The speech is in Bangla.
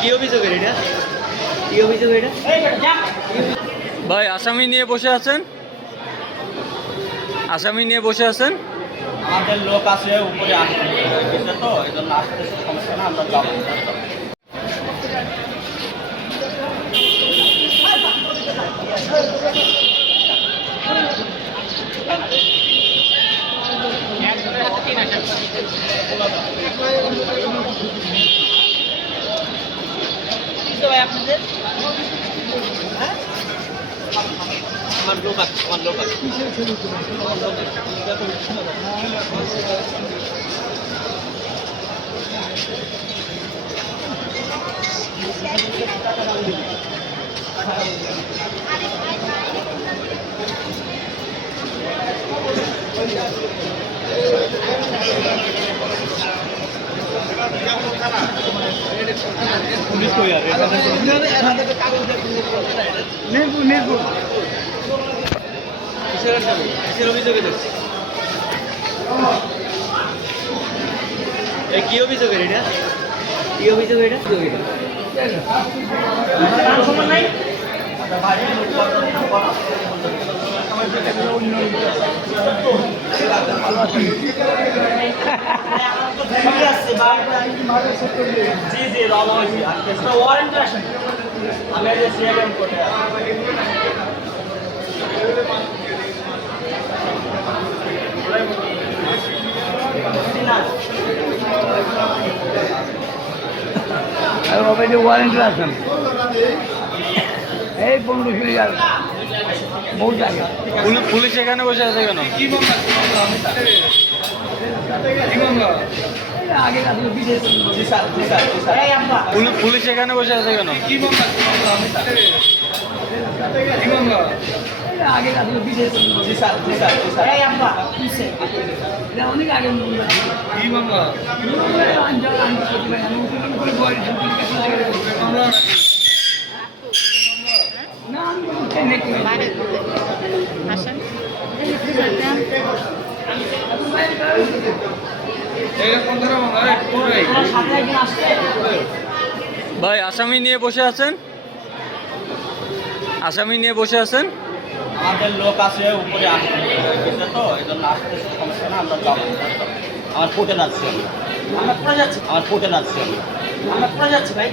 কি অভিযোগ এটা? কি অভিযোগ এটা? ভাই আসামি নিয়ে বসে আছেন, আসামি নিয়ে বসে আছেন। আমাদের লোক আছে উপরে আসছে তো এই জন্য আসতে সমস্যা না, আমরা যাবো। আমার লোক আছে, আমার লোক আছে। পুলিশ কই আর কিসের আসামি? কিসের অভিযোগে দেখছি? কি অভিযোগ এটা? কি অভিযোগ এটা? নাই জি জি রওনা হয়েছি। ওয়ারেন্ট আসেন, আমি সিএম কোর্টে ওয়ারেন্ট আছেন এই 15 বহুত জায়গা। পুলিশ এখানে বসে আছে কেন? আগে পুলিশ এখানে বসে আছে কেন? আগে অনেক আগে ভাই আসামি নিয়ে বসে আছেন, আসামি নিয়ে বসে আছেন। আমাদের লোক আছে উপরে আসছে তো এই জন্য আসতে সমস্যা না, আমরা যাবো। আমার কোর্টে যাচ্ছি, আমরা পড়ে যাচ্ছি, আমার কোর্টে যাচ্ছি, আমরা পড়ে যাচ্ছি ভাই।